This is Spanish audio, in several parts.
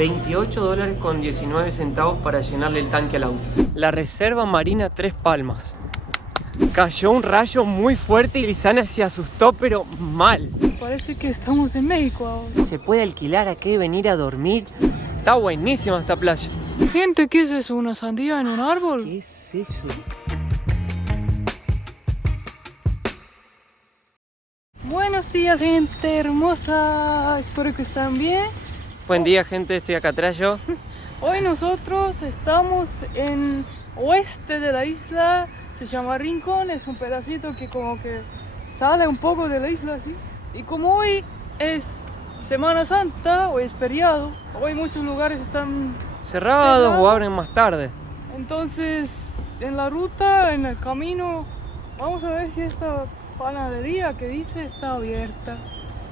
$28.19 para llenarle el tanque al auto. La reserva marina Tres Palmas. Cayó un rayo muy fuerte y Lizana se asustó, pero mal. Parece que estamos en México ahora. Se puede alquilar aquí y venir a dormir. Está buenísima esta playa. Gente, ¿qué es eso? ¿Una sandía en un árbol? ¿Qué es eso? Buenos días, gente hermosa. Espero que estén bien. Buen día, gente. Estoy acá atrás yo. Hoy nosotros estamos en oeste de la isla. Se llama Rincón. Es un pedacito que como que sale un poco de la isla así. Y como hoy es Semana Santa o es feriado, hoy muchos lugares están Cerrados o abren más tarde. Entonces, en la ruta, en el camino, vamos a ver si esta panadería que dice está abierta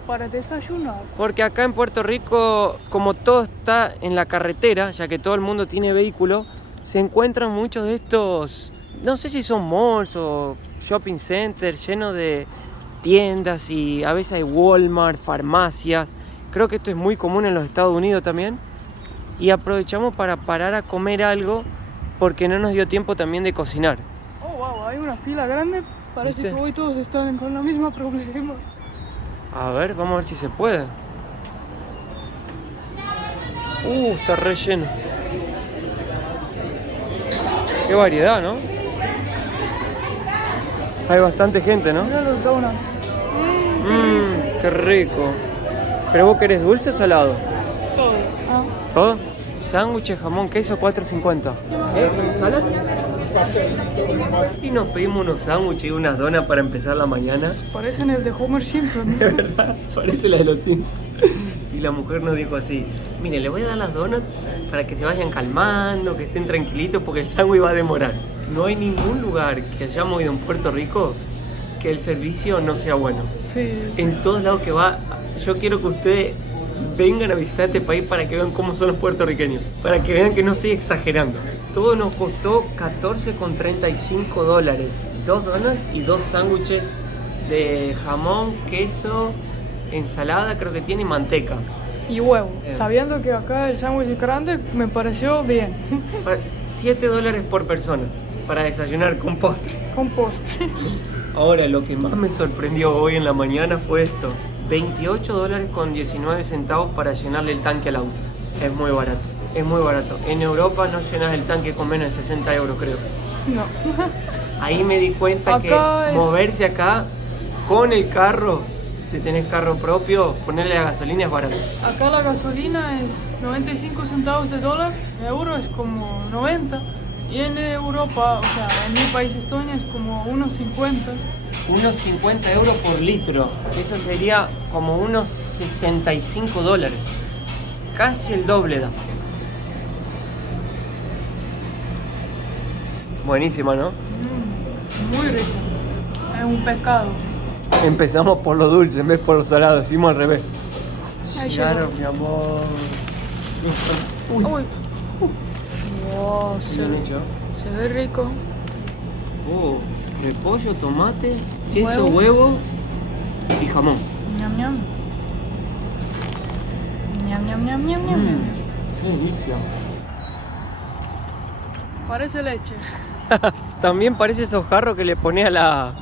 para desayunar. Porque acá en Puerto Rico, como todo está en la carretera, ya que todo el mundo tiene vehículo, se encuentran muchos de estos, no sé si son malls o shopping centers llenos de tiendas y a veces hay Walmart, farmacias. Creo que esto es muy común en los Estados Unidos también. Y aprovechamos para parar a comer algo porque no nos dio tiempo también de cocinar. Oh, wow, hay una fila grande. Parece ¿Viste? que hoy todos están con la misma problema. A ver, vamos a ver si se puede. Está re lleno. Qué variedad, ¿no? Hay bastante gente, ¿no? Mira los donuts. Qué rico. ¿Pero vos querés dulce o salado? Todo. Ah. ¿Todo? Sándwich de jamón, queso, $4.50. ¿Salad? Y nos pedimos unos sándwiches y unas donas para empezar la mañana. Parecen el de Homer Simpson. De verdad, parece la de los Simpsons. Y la mujer nos dijo así: mire, le voy a dar las donas para que se vayan calmando, que estén tranquilitos porque el sándwich va a demorar. No hay ningún lugar que hayamos ido en Puerto Rico que el servicio no sea bueno. Sí. En todos lados que va, yo quiero que ustedes vengan a visitar este país para que vean cómo son los puertorriqueños, para que vean que no estoy exagerando. Todo nos costó $14.35, 2 donas y 2 sándwiches de jamón, queso, ensalada creo que tiene y manteca. Y huevo. Sabiendo que acá el sándwich es grande, me pareció bien. $7 por persona para desayunar con postre. Con postre. Ahora, lo que más me sorprendió hoy en la mañana fue esto: $28.19 para llenarle el tanque al auto. Es muy barato, es muy barato. En Europa no llenas el tanque con menos de 60 euros, creo. No. Ahí me di cuenta Acá que moverse acá con el carro, si tenés carro propio, ponerle la gasolina es barato. Acá la gasolina es 95 centavos de dólar, en euro es como 90. Y en Europa, o sea, en mi país Estonia es como unos 50. Unos 50 euros por litro, eso sería como unos $65. Casi el doble da. Buenísima, ¿no? Muy rico. Es un pescado. Empezamos por lo dulce en vez por lo salado, hicimos al revés. Ahí Claro, llegó. mi amor. Uy. Wow, Bien hecho. se ve rico. Repollo, tomate, queso, Huevo. huevo y jamón. Ñam, ñam. Ñam, ñam, ñam, ñam, ñam. Qué delicia. Parece leche. También parece esos jarros que le pones a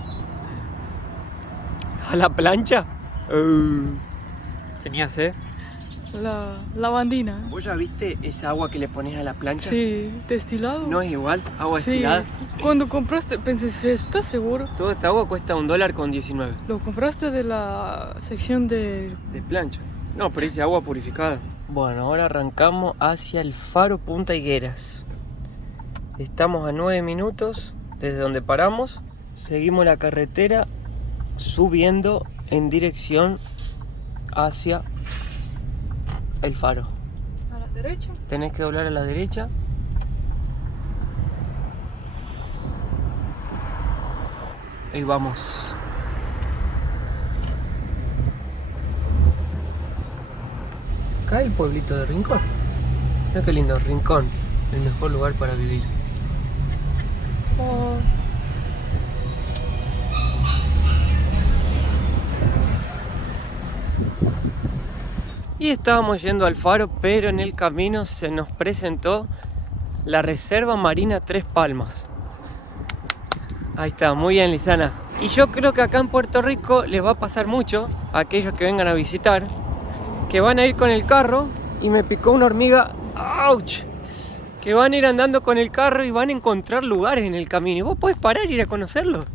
la plancha. Tenía sed. La lavandina. ¿Vos ya viste esa agua que le pones a la plancha? Sí, destilado. No es igual, agua Sí. destilada. Cuando compraste, pensé, ¿estás seguro? Toda esta agua cuesta $1.19 Lo compraste de la sección de... de plancha. No, pero dice agua purificada. Bueno, ahora arrancamos hacia el faro Punta Higueras. Estamos a 9 minutos desde donde paramos. Seguimos la carretera subiendo en dirección hacia el faro. ¿A la derecha? Tenés que doblar a la derecha. Ahí vamos. Acá el pueblito de Rincón. Mira qué lindo, Rincón. El mejor lugar para vivir. Oh. Y Y estábamos yendo al faro, pero en el camino se nos presentó la Reserva Marina Tres Palmas. Ahí está, muy bien, Lizana. Y yo creo que acá en Puerto Rico les va a pasar mucho a aquellos que vengan a visitar, que van a ir con el carro y me picó una hormiga. ¡Auch! Que van a ir andando con el carro y van a encontrar lugares en el camino. Y vos podés parar y ir a conocerlos,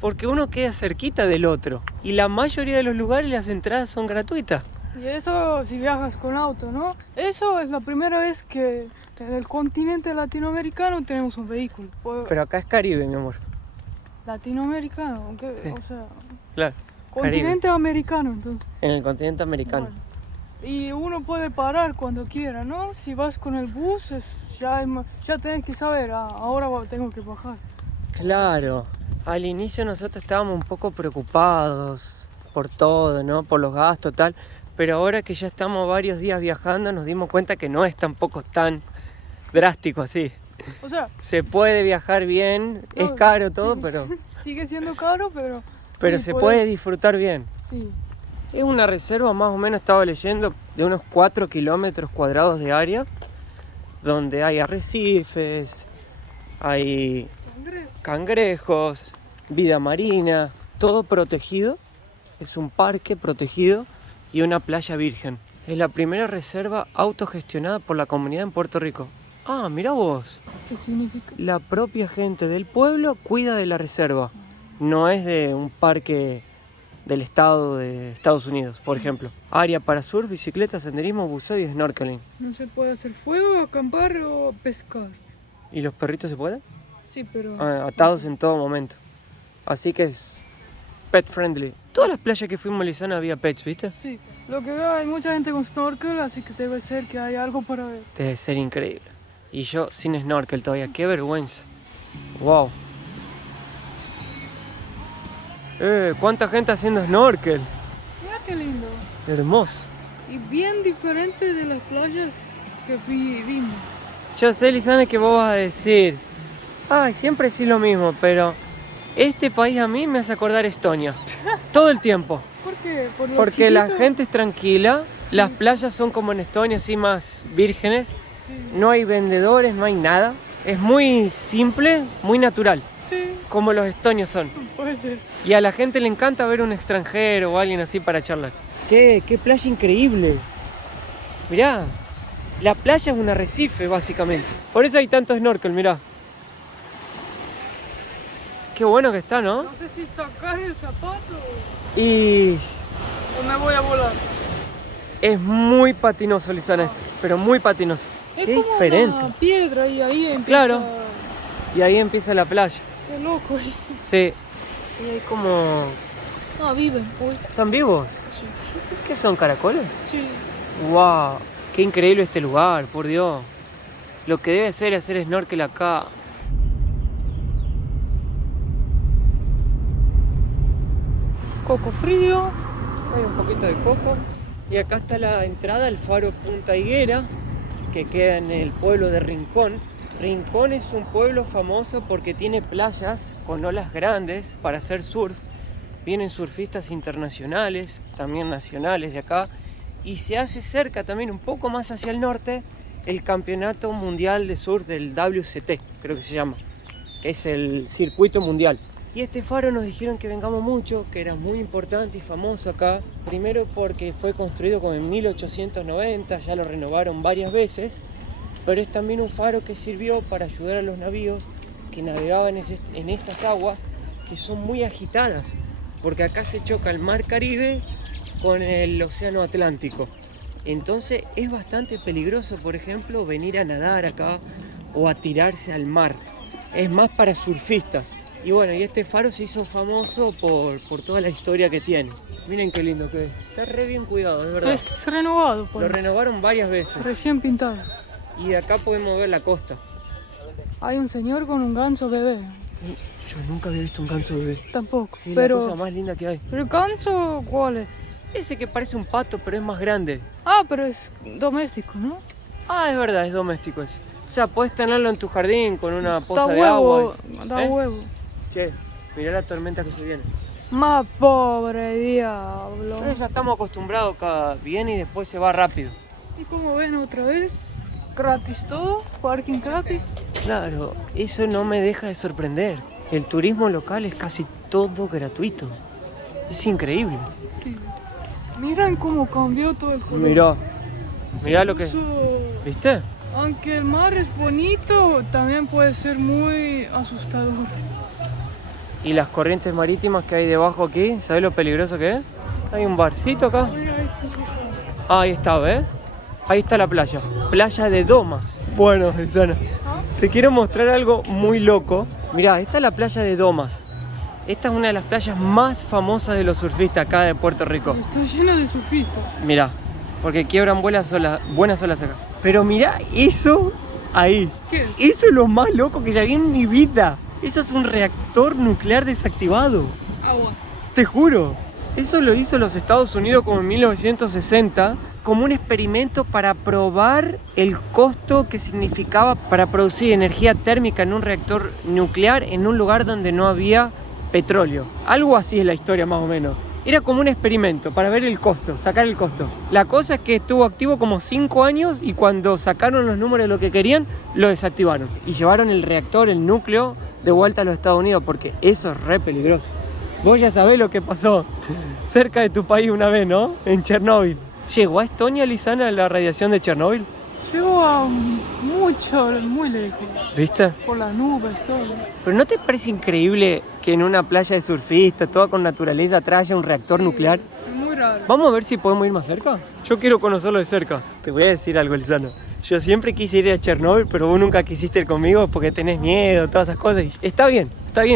porque uno queda cerquita del otro. Y la mayoría de los lugares, las entradas son gratuitas. Y eso si viajas con auto, ¿no? Eso es la primera vez que en el continente latinoamericano tenemos un vehículo. Pero acá es Caribe, mi amor. Latinoamericano, aunque, Sí. o sea, Claro. continente americano, entonces. En el continente americano. Bueno. Y uno puede parar cuando quiera, ¿no? Si vas con el bus, ya tenés que saber, ahora tengo que bajar. Claro. Al inicio nosotros estábamos un poco preocupados por todo, ¿no? Por los gastos, tal. Pero ahora que ya estamos varios días viajando, nos dimos cuenta que no es tampoco tan drástico así. O sea, Se puede viajar bien, es caro todo, sí, pero sigue siendo caro, pero sí, se puede disfrutar bien. Sí. Es una reserva, más o menos estaba leyendo, de unos 4 kilómetros cuadrados de área, donde hay arrecifes, hay cangrejos, vida marina, todo protegido. Es un parque protegido y una playa virgen. Es la primera reserva autogestionada por la comunidad en Puerto Rico. Ah, mira vos. ¿Qué significa? La propia gente del pueblo cuida de la reserva. No es de un parque del estado de Estados Unidos, por ejemplo. Área para surf, bicicleta, senderismo, buceo y snorkeling. No se puede hacer fuego, acampar o pescar. ¿Y los perritos se pueden? Sí, pero... Atados en todo momento. Así que es pet friendly. Todas las playas que fuimos a Lizana había pets, ¿viste? Sí, lo que veo hay mucha gente con snorkel, así que debe ser que hay algo para ver. Debe ser increíble. Y yo sin snorkel todavía, qué vergüenza. Wow. ¿Cuánta gente haciendo snorkel? Mira qué lindo. Hermoso. Y bien diferente de las playas que vimos. Yo sé, Lizana, que vos vas a decir, ay, siempre sí lo mismo, pero este país a mí me hace acordar Estonia. Todo el tiempo. ¿Por qué? ¿Por lo Porque la chiquito? gente es tranquila, Sí. las playas son como en Estonia, así más vírgenes, Sí. no hay vendedores, no hay nada. Es muy simple, muy natural, Sí, como los estonios son. puede ser. Y a la gente le encanta ver un extranjero o alguien así para charlar. Che, qué playa increíble. Mirá, la playa es un arrecife básicamente. Por eso hay tanto snorkel, mirá. Qué bueno que está, ¿no? No sé si sacar el zapato Y o me voy a volar. es muy patinoso, Lizana, esto, pero muy patinoso. Es Qué como diferente. una piedra y ahí empieza... Claro. Y ahí empieza la playa. Qué loco es. Sí. Sí, hay como... No, viven. Uy, ¿Están vivos? sí. ¿Qué son, caracoles? Sí. ¡Wow! ¡Qué increíble este lugar, por Dios! Lo que debe ser hacer snorkel acá. Coco frío. Hay un poquito de coco. Y acá está la entrada al faro Punta Higuera, que queda en el pueblo de Rincón. Rincón es un pueblo famoso porque tiene playas con olas grandes para hacer surf. Vienen surfistas internacionales, también nacionales de acá. Y se hace cerca también, un poco más hacia el norte, el Campeonato Mundial de Surf del WCT, creo que se llama, que es el circuito mundial. Y este faro nos dijeron que vengamos mucho, que era muy importante y famoso acá. Primero porque fue construido como en 1890, ya lo renovaron varias veces. Pero es también un faro que sirvió para ayudar a los navíos que navegaban en estas aguas que son muy agitadas. Porque acá se choca el mar Caribe con el océano Atlántico. Entonces es bastante peligroso, por ejemplo, venir a nadar acá o a tirarse al mar. Es más para surfistas. Y bueno, y este faro se hizo famoso por toda la historia que tiene. Miren qué lindo que es. Está re bien cuidado, es verdad. Es renovado. Lo Pues. renovaron varias veces. Recién pintado. Y de acá podemos ver la costa. Hay un señor con un ganso bebé. Yo nunca había visto un ganso bebé. Tampoco. Es Pero... la cosa más linda que hay. ¿Pero el ganso cuál es? Ese que parece un pato, pero es más grande. Ah, pero es doméstico, ¿no? Ah, es verdad, es doméstico ese. O sea, podés tenerlo en tu jardín con una poza Da de huevo. agua. Da ¿Eh? huevo. Che, mirá la tormenta que se viene. Más pobre diablo. Pero ya estamos acostumbrados acá, viene y después se va rápido. Y como ven otra vez, gratis todo, parking gratis. Claro, eso no me deja de sorprender. El turismo local es casi todo gratuito. Es increíble. Sí. Miren cómo cambió todo el color. Mirá lo que... Incluso, ¿Viste? aunque el mar es bonito, también puede ser muy asustador. Y las corrientes marítimas que hay debajo aquí, ¿sabes lo peligroso que es? Hay un barcito acá. Mira esto. Ahí está, ¿ves? Ahí está la playa. Playa de Domas. Bueno, Lisana, te quiero mostrar algo muy loco. Mirá, esta es la playa de Domas. Esta es una de las playas más famosas de los surfistas acá de Puerto Rico. Está lleno de surfistas. Mirá, porque quiebran buenas olas acá. Pero mirá eso ahí. ¿Qué es? Eso es lo más loco que ya vi en mi vida. Eso es un reactor nuclear desactivado. Agua. Te juro. Eso lo hizo los Estados Unidos como en 1960 como un experimento para probar el costo que significaba para producir energía térmica en un reactor nuclear en un lugar donde no había petróleo. Algo así es la historia más o menos. Era como un experimento para ver el costo, sacar el costo. La cosa es que estuvo activo como 5 años y cuando sacaron los números de lo que querían, lo desactivaron. Y llevaron el reactor, el núcleo, de vuelta a los Estados Unidos porque eso es re peligroso. Vos ya sabés lo que pasó cerca de tu país una vez, ¿no? En Chernóbil. ¿Llegó a Estonia, Lisana, la radiación de Chernóbil? Llegó a mucho, muy lejos. ¿Viste? Por las nubes, todo. ¿Pero no te parece increíble que en una playa de surfistas, toda con naturaleza, atrás haya un reactor nuclear? Muy raro. Vamos a ver si podemos ir más cerca. Yo quiero conocerlo de cerca. Te voy a decir algo, Lisana. Yo siempre quise ir a Chernóbil, pero vos nunca quisiste ir conmigo porque tenés miedo, todas esas cosas. Y está bien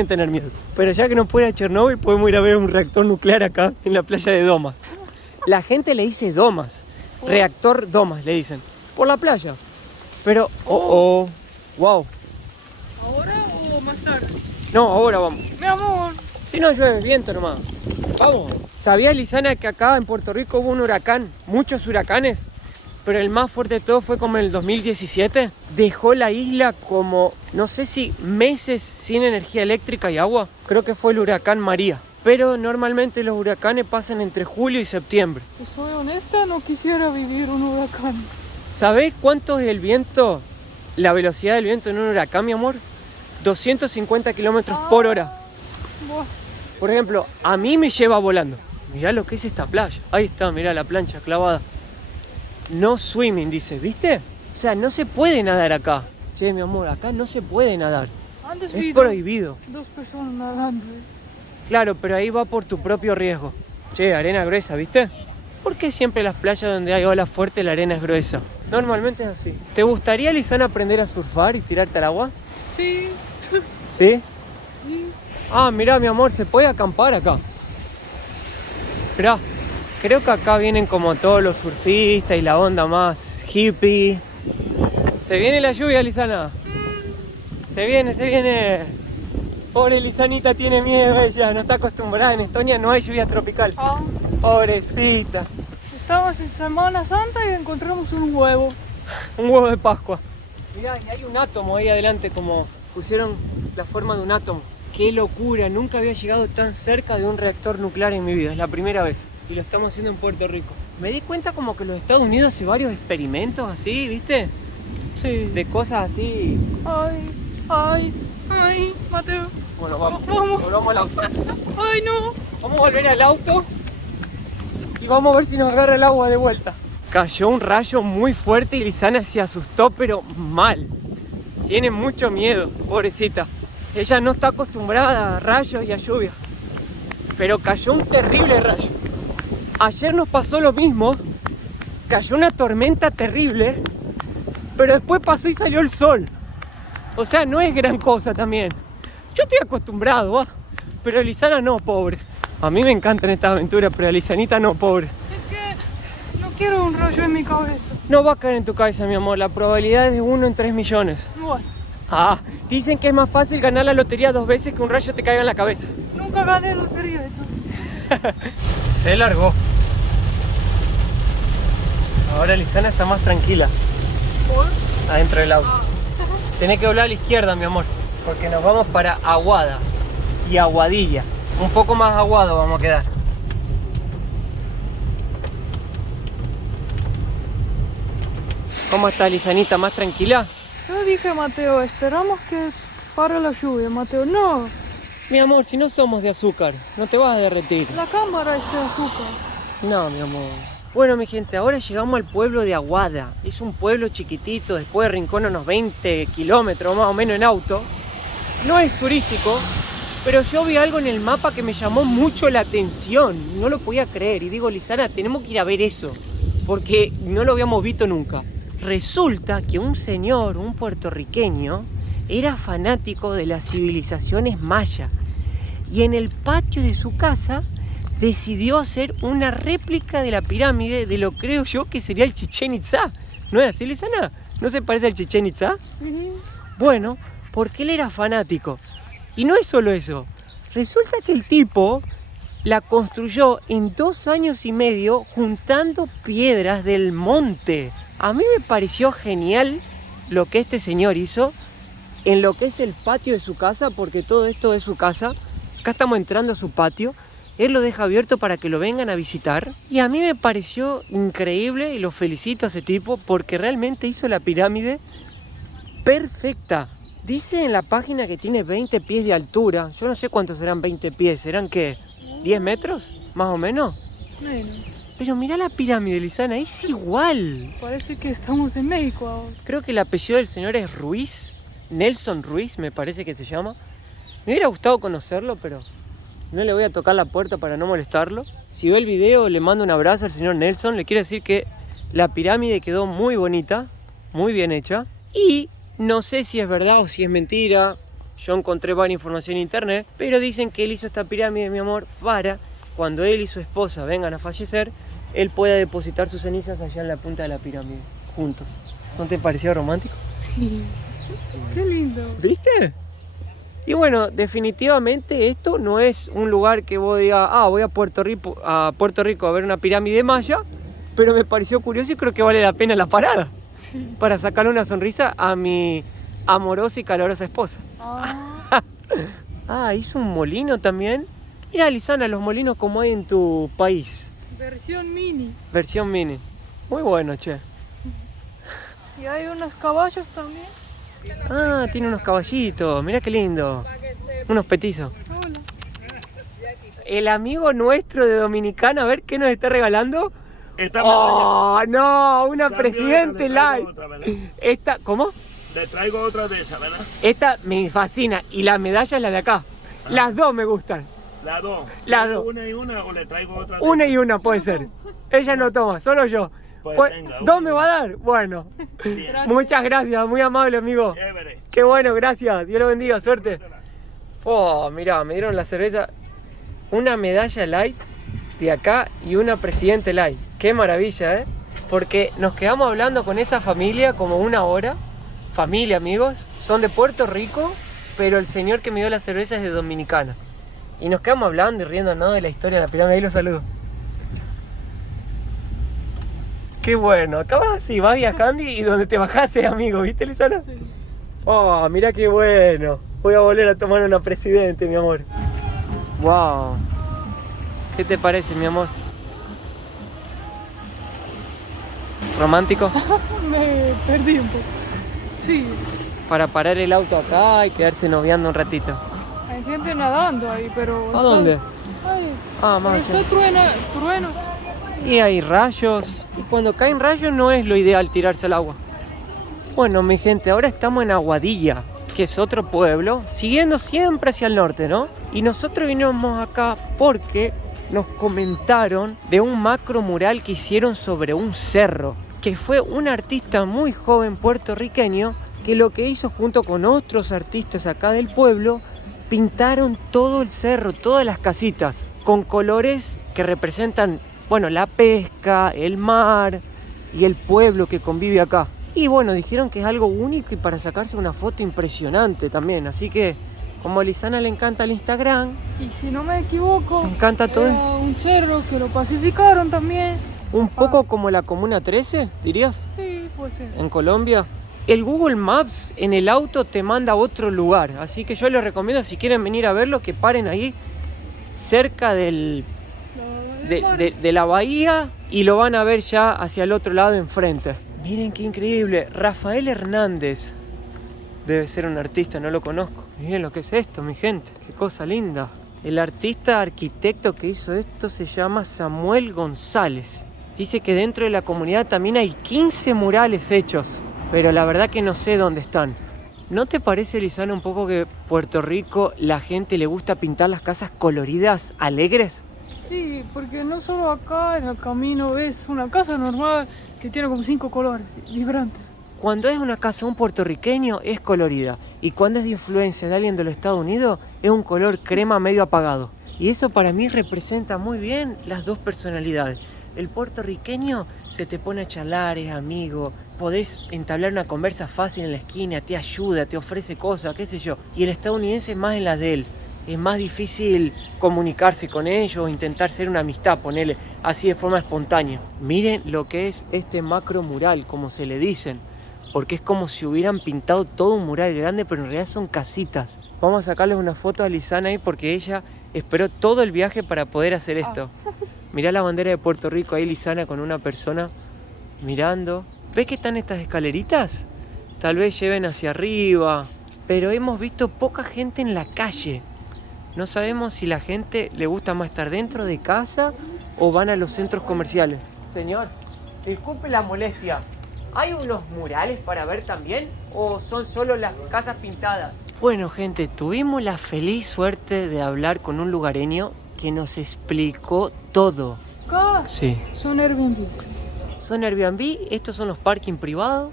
tener miedo. Pero ya que no puedo ir a Chernóbil, podemos ir a ver un reactor nuclear acá, en la playa de Domas. La gente le dice Domas. Reactor Domas, le dicen. Por la playa. Pero, wow. ¿Ahora o más tarde? No, ahora vamos. Mi amor. Si no llueve, viento nomás. Vamos. ¿Sabías, Lisana, que acá en Puerto Rico hubo un huracán? Muchos huracanes. Pero el más fuerte de todo fue como en el 2017. Dejó la isla como, no sé si meses sin energía eléctrica y agua. Creo que fue el huracán María. Pero normalmente los huracanes pasan entre julio y septiembre. Si soy honesta, no quisiera vivir un huracán. ¿Sabés cuánto es el viento? La velocidad del viento en un huracán, mi amor. 250 kilómetros por hora. Buah. Por ejemplo, a mí me lleva volando. Mirá lo que es esta playa. Ahí está, mirá la plancha clavada. No swimming, dice, ¿viste? O sea, no se puede nadar acá. Che, mi amor, acá no se puede nadar. Antes Es vi prohibido. dos personas nadando. Claro, pero ahí va por tu propio riesgo. Che, arena gruesa, ¿viste? ¿Por qué siempre las playas donde hay olas fuertes la arena es gruesa? Normalmente es así. ¿Te gustaría, Lisana, aprender a surfar y tirarte al agua? Sí. ¿Sí? Sí. Ah, mirá, mi amor, se puede acampar acá. Mirá, creo que acá vienen como todos los surfistas y la onda más hippie. Se viene la lluvia, Lisana. Se viene. Pobre Lisanita, tiene miedo ella, no está acostumbrada. En Estonia no hay lluvia tropical. Pobrecita. Estamos en Semana Santa y encontramos un huevo. Un huevo de Pascua. Mirá, y hay un átomo ahí adelante, como pusieron la forma de un átomo. ¡Qué locura! Nunca había llegado tan cerca de un reactor nuclear en mi vida, es la primera vez. Y lo estamos haciendo en Puerto Rico. Me di cuenta como que los Estados Unidos hace varios experimentos así, ¿viste? Sí. De cosas así. Ay, Mateo. Bueno, vamos. Vamos. Volvamos al auto. Ay, no. Vamos a volver al auto y vamos a ver si nos agarra el agua de vuelta. Cayó un rayo muy fuerte y Lisana se asustó, pero mal. Tiene mucho miedo, pobrecita. Ella no está acostumbrada a rayos y a lluvia. Pero cayó un terrible rayo. Ayer nos pasó lo mismo. Cayó una tormenta terrible, pero después pasó y salió el sol. O sea, no es gran cosa también. Yo estoy acostumbrado, ¿va? Pero Lisana no, pobre. A mí me encantan estas aventuras, pero a Lisanita no, pobre. Es que no quiero un rayo en mi cabeza. No va a caer en tu cabeza, mi amor. La probabilidad es de 1 en 3 millones. Bueno, Ah, dicen que es más fácil ganar la lotería 2 veces que un rayo te caiga en la cabeza. nunca gané lotería entonces. Se largó. Ahora Lisana está más tranquila ¿Por? adentro del auto. Tenés que doblar a la izquierda, mi amor, porque nos vamos para Aguada y Aguadilla. Un poco más aguado vamos a quedar. ¿Cómo está, Lisanita? ¿Más tranquila? Yo dije, Mateo, esperamos que pare la lluvia. Mateo, no. Mi amor, si no somos de azúcar, no te vas a derretir. La cámara es de azúcar. No, mi amor. Bueno, mi gente, ahora llegamos al pueblo de Aguada. Es un pueblo chiquitito, después de Rincón unos 20 kilómetros más o menos en auto. No es turístico, pero yo vi algo en el mapa que me llamó mucho la atención. No lo podía creer. Y digo, Lisana, tenemos que ir a ver eso, porque no lo habíamos visto nunca. Resulta que un señor, un puertorriqueño, era fanático de las civilizaciones mayas. Y en el patio de su casa decidió hacer una réplica de la pirámide de lo creo yo que sería el Chichén Itzá. ¿No es así, Lisana? ¿No se parece al Chichén Itzá? Bueno, porque él era fanático. Y no es solo eso. Resulta que el tipo la construyó en 2 años y medio juntando piedras del monte. A mí me pareció genial lo que este señor hizo en lo que es el patio de su casa, porque todo esto es su casa. Acá estamos entrando a su patio. Él lo deja abierto para que lo vengan a visitar. Y a mí me pareció increíble y lo felicito a ese tipo porque realmente hizo la pirámide perfecta. Dice en la página que tiene 20 pies de altura. Yo no sé cuántos serán 20 pies. ¿Serán qué? ¿10 metros? ¿Más o menos? Menos. Pero mirá la pirámide, Lisana. Es igual. Parece que estamos en México ahora. Creo que el apellido del señor es Ruiz. Nelson Ruiz me parece que se llama. Me hubiera gustado conocerlo, pero no le voy a tocar la puerta para no molestarlo. Si ve el video, le mando un abrazo al señor Nelson. Le quiero decir que la pirámide quedó muy bonita, muy bien hecha. Y no sé si es verdad o si es mentira. Yo encontré varias información en internet, pero dicen que él hizo esta pirámide, mi amor, para cuando él y su esposa vengan a fallecer, él pueda depositar sus cenizas allá en la punta de la pirámide, juntos. ¿No te pareció romántico? Sí. Qué lindo. ¿Viste? Y bueno, definitivamente esto no es un lugar que vos digas, voy a Puerto Rico a ver una pirámide maya, pero me pareció curioso y creo que vale la pena la parada. Sí. Para sacarle una sonrisa a mi amorosa y calorosa esposa. Hizo un molino también. Mira, Lisana, los molinos como hay en tu país. Versión mini. Versión mini. Muy bueno, che. Y hay unos caballos también. Tiene unos caballitos. Mirá qué lindo. Unos petizos. Hola. El amigo nuestro de Dominicana, a ver qué nos está regalando. No, una Presidente Light. Esta, ¿cómo? Le traigo otra de esas, ¿verdad? Esta me fascina y la medalla es la de acá. Las dos me gustan. Las dos. Las dos. ¿Una y una o le traigo otra de Una esas? y una puede ser. Ella no toma, solo yo. Pues venga, ¿Dos una. me va a dar? Bueno. Bien. Muchas gracias, muy amable, amigo. Chévere. Qué bueno, gracias. Dios lo bendiga, suerte. Mirá, me dieron la cerveza. Una medalla light de acá y una Presidente Light. Qué maravilla, ¿eh? Porque nos quedamos hablando con esa familia como 1 hora. Familia, amigos. Son de Puerto Rico, pero el señor que me dio la cerveza es de Dominicana. Y nos quedamos hablando y riéndonos de la historia de la pirámide. Ahí los saludo. Qué bueno. Acá vas así, vas viajando y donde te bajás es amigo, ¿viste, Lisana? Sí. Mirá qué bueno. Voy a volver a tomar una Presidente, mi amor. Wow. ¿Qué te parece, mi amor? ¿Romántico? Me perdí un poco. Sí. Para parar el auto acá y quedarse noviando un ratito. Hay gente nadando ahí, pero... ¿A dónde? Ahí. Más Pero allá. está trueno. Y hay rayos. Y cuando caen rayos no es lo ideal tirarse al agua. Bueno, mi gente, ahora estamos en Aguadilla, que es otro pueblo, siguiendo siempre hacia el norte, ¿no? Y nosotros vinimos acá porque nos comentaron de un macro mural que hicieron sobre un cerro, que fue un artista muy joven puertorriqueño que lo que hizo junto con otros artistas acá del pueblo, pintaron todo el cerro, todas las casitas, con colores que representan, bueno, la pesca, el mar y el pueblo que convive acá. Y bueno, dijeron que es algo único y para sacarse una foto impresionante también. Así que, como a Lisana le encanta el Instagram, Y si no me equivoco, me encanta todo. era un cerro que lo pacificaron también. Un poco como la Comuna 13, dirías, Sí, puede ser. en Colombia. El Google Maps en el auto te manda a otro lugar. Así que yo les recomiendo, si quieren venir a verlo, que paren ahí cerca de la bahía y lo van a ver ya hacia el otro lado enfrente. Miren qué increíble, Rafael Hernández. Debe ser un artista, no lo conozco. Miren lo que es esto, mi gente, qué cosa linda. El artista arquitecto que hizo esto se llama Samuel González. Dice que dentro de la comunidad también hay 15 murales hechos, pero la verdad que no sé dónde están. ¿No te parece, Lizana, un poco que Puerto Rico la gente le gusta pintar las casas coloridas, alegres? Sí, porque no solo acá en el camino ves una casa normal que tiene como 5 colores vibrantes. Cuando es una casa de un puertorriqueño es colorida y cuando es de influencia de alguien de los Estados Unidos es un color crema medio apagado. Y eso para mí representa muy bien las dos personalidades. El puertorriqueño se te pone a charlar, es amigo, podés entablar una conversa fácil en la esquina, te ayuda, te ofrece cosas, qué sé yo. Y el estadounidense es más en la de él. Es más difícil comunicarse con ellos o intentar ser una amistad, ponerle así de forma espontánea. Miren lo que es este macro mural, como se le dicen. Porque es como si hubieran pintado todo un mural grande, pero en realidad son casitas. Vamos a sacarles una foto a Lizana ahí porque ella esperó todo el viaje para poder hacer esto. Mirá la bandera de Puerto Rico ahí, Lizana, con una persona mirando. ¿Ves que están estas escaleritas? Tal vez lleven hacia arriba, pero hemos visto poca gente en la calle. No sabemos si la gente le gusta más estar dentro de casa o van a los centros comerciales. Señor, disculpe la molestia. ¿Hay unos murales para ver también? ¿O son solo las casas pintadas? Bueno, gente, tuvimos la feliz suerte de hablar con un lugareño que nos explicó todo. Acá Sí. son Airbnb. Son Airbnb, estos son los parking privados.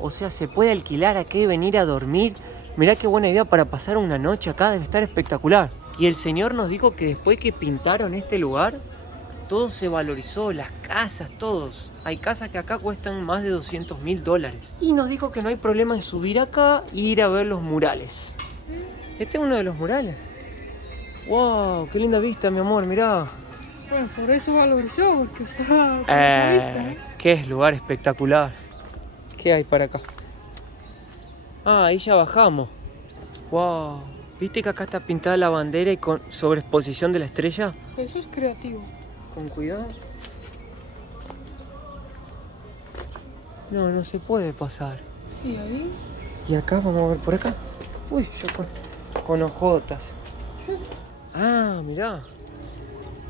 O sea, se puede alquilar aquí y venir a dormir. Mirá qué buena idea para pasar una noche acá, debe estar espectacular. Y el señor nos dijo que después que pintaron este lugar, todo se valorizó, las casas, todos. Hay casas que acá cuestan más de $200.000. Y nos dijo que no hay problema en subir acá e ir a ver los murales. Este es uno de los murales. ¡Wow! ¡Qué linda vista, mi amor! Mirá. Bueno, por eso valorizó, porque está con esa vista, ¿eh? ¡Qué lugar espectacular! ¿Qué hay para acá? Ah, ahí ya bajamos. ¡Wow! ¿Viste que acá está pintada la bandera y con sobreexposición de la estrella? Eso es creativo. Con cuidado. No se puede pasar. ¿Y ahí? Y acá, vamos a ver por acá. Uy, yo con ojotas. Ah, mirá.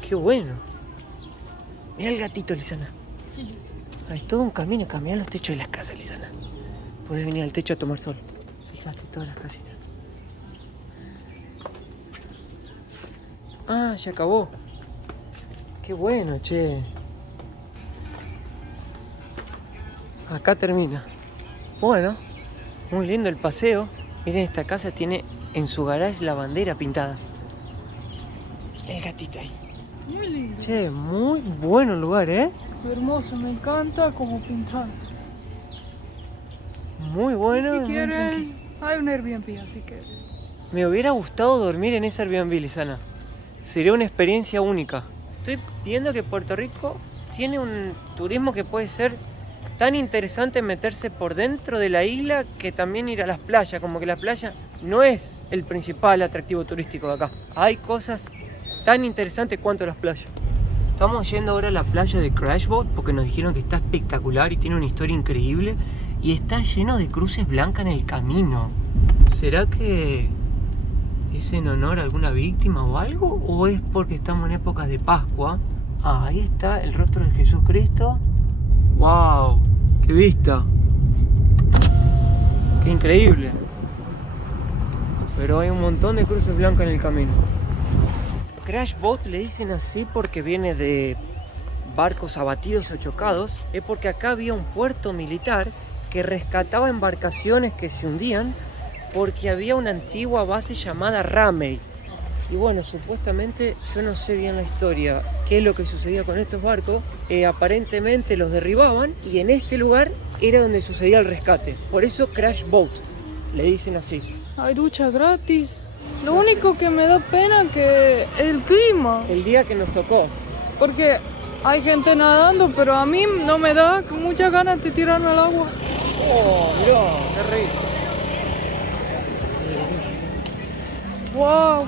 Qué bueno. Mirá el gatito, Lizana. Hay todo un camino, caminar los techos de las casas, Lizana. Podés venir al techo a tomar sol. Fíjate todas las casitas. Ah, ya acabó. Qué bueno, che. Acá termina. Bueno, muy lindo el paseo. Miren, esta casa tiene en su garage la bandera pintada. El gatito ahí. Muy lindo. Che, muy bueno el lugar, ¿eh? Hermoso, me encanta como pintar. Muy bueno. Y si quieren, hay un Airbnb, así que... Me hubiera gustado dormir en ese Airbnb, Lizana. Sería una experiencia única. Estoy viendo que Puerto Rico tiene un turismo que puede ser tan interesante meterse por dentro de la isla que también ir a las playas. Como que la playa no es el principal atractivo turístico de acá. Hay cosas tan interesantes cuanto las playas. Estamos yendo ahora a la playa de Crash Boat porque nos dijeron que está espectacular y tiene una historia increíble. Y está lleno de cruces blancas en el camino. ¿Será que es en honor a alguna víctima o algo? ¿O es porque estamos en épocas de Pascua? Ah, ahí está el rostro de Jesucristo. ¡Wow! ¡Qué vista! ¡Qué increíble! Pero hay un montón de cruces blancas en el camino. Crash Boat le dicen así porque viene de barcos abatidos o chocados. Es porque acá había un puerto militar que rescataba embarcaciones que se hundían porque había una antigua base llamada Ramey. Y bueno, supuestamente, yo no sé bien la historia, qué es lo que sucedía con estos barcos. Aparentemente los derribaban y en este lugar era donde sucedía el rescate. Por eso Crash Boat, le dicen así. Hay ducha gratis. Lo único que me da pena que el clima. El día que nos tocó. Porque hay gente nadando, pero a mí no me da muchas ganas de tirarme al agua. Oh, mirá, qué rico. Wow.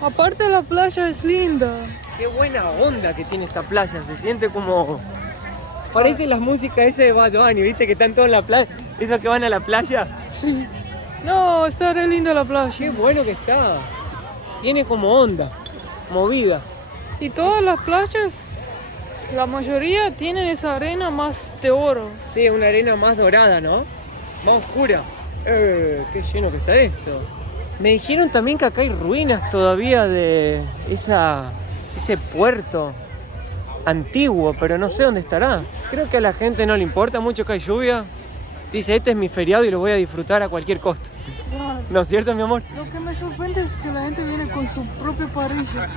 Aparte la playa es linda. Qué buena onda que tiene esta playa, se siente como... Parece las músicas esas de Bad Bunny, ¿viste? Que están todos en la playa, esos que van a la playa. Sí. No, está re linda la Qué playa. bueno que está. Tiene como onda, movida. Y todas las playas, la mayoría tienen esa arena más de oro. Sí, una arena más dorada, ¿no? Más oscura. Qué lleno que está esto. Me dijeron también que acá hay ruinas todavía de ese puerto antiguo, pero no sé dónde estará. Creo que a la gente no le importa mucho que hay lluvia. Dice, este es mi feriado y lo voy a disfrutar a cualquier costo. Claro. ¿No es cierto, mi amor? Lo que me sorprende es que la gente viene con su propia parrilla.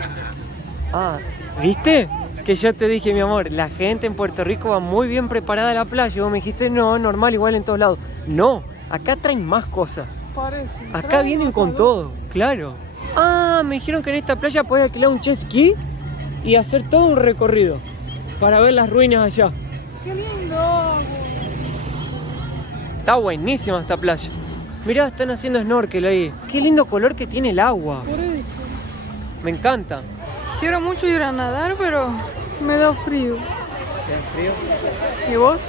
Ah, ¿viste? Que yo te dije, mi amor, la gente en Puerto Rico va muy bien preparada a la playa. Y vos me dijiste, no, normal, igual en todos lados. No, acá traen más cosas. Parece. Acá Traen vienen más con algo. todo, claro. Ah, me dijeron que en esta playa podés alquilar un jet ski y hacer todo un recorrido para ver las ruinas allá. ¡Qué lindo! Está buenísima esta playa. Mirá, están haciendo snorkel ahí. Qué lindo color que tiene el agua. Por eso. Me encanta. Quisiera mucho ir a nadar, pero me da frío. ¿Queda frío? ¿Y vos?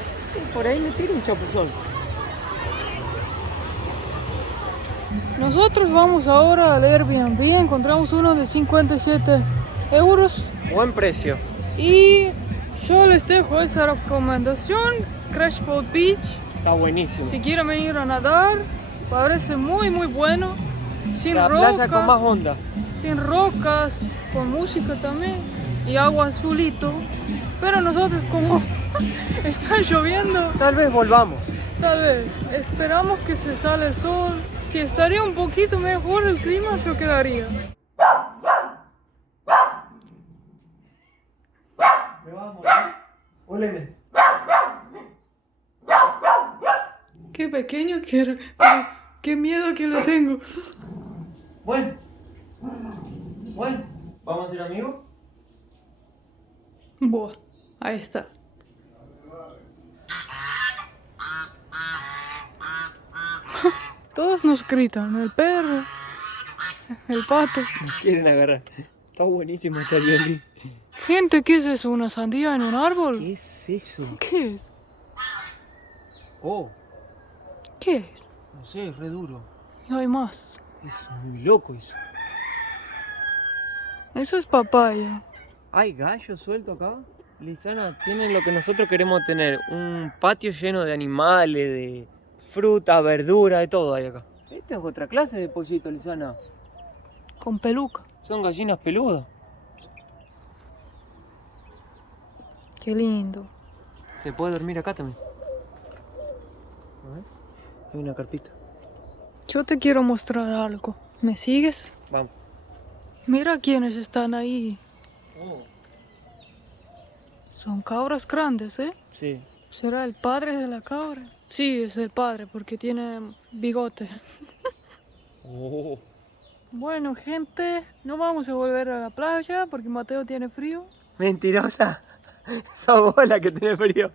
Por ahí me tiro un chapuzón. Nosotros vamos ahora al Airbnb, encontramos uno de 57 euros Buen precio. y yo les dejo esa recomendación, Crash Boat Beach. Está buenísimo. Si quieren venir a nadar, parece muy bueno, sin La rocas, playa con más onda. sin rocas, con música también y agua azulito. Pero nosotros como está lloviendo, Tal vez volvamos. tal vez esperamos que se sale el sol. Si estaría un poquito mejor el clima, yo quedaría. Me vas a morir. Oleme. Qué pequeño que era, pero qué miedo que le tengo. Bueno. Bueno. ¿Vamos a ser amigos? Buah, ahí está. Todos nos gritan, el perro, el pato. Me quieren agarrar. Está buenísimo esta Airbnb. Gente, ¿qué es eso? ¿Una sandía en un árbol? ¿Qué es eso? ¿Qué es? Oh, ¿Qué es? no sé, es re duro. Y hay más. Es muy loco eso. Eso es papaya. ¿Hay gallos sueltos acá? Lisana, tienen lo que nosotros queremos tener. Un patio lleno de animales, de fruta, verdura, de todo hay acá. Esta es otra clase de pollito, Lisana. Con peluca. Son gallinas peludas. Qué lindo. Se puede dormir acá también. A ver, hay una carpita. Yo te quiero mostrar algo. ¿Me sigues? Vamos. Mira quiénes están ahí. Oh, Son cabras grandes, ¿eh? sí. ¿Será el padre de la cabra? Sí, es el padre porque tiene bigote. Oh. Bueno, gente, no vamos a volver a la playa porque Mateo tiene frío. Mentirosa. Sos vos la que tiene frío.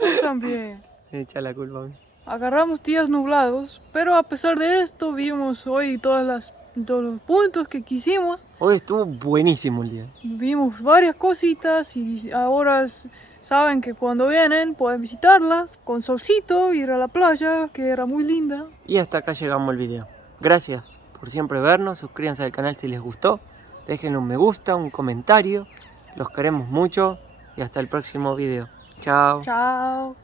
Yo también. Me echa la culpa a mí. Agarramos días nublados, pero a pesar de esto vimos hoy todos los puntos que quisimos. Hoy estuvo buenísimo el día. Vimos varias cositas y ahora saben que cuando vienen pueden visitarlas con solcito, ir a la playa, que era muy linda. Y hasta acá llegamos el video. Gracias por siempre vernos. Suscríbanse al canal si les gustó. Déjenle un me gusta, un comentario. Los queremos mucho. Y hasta el próximo video. Chao. Chao.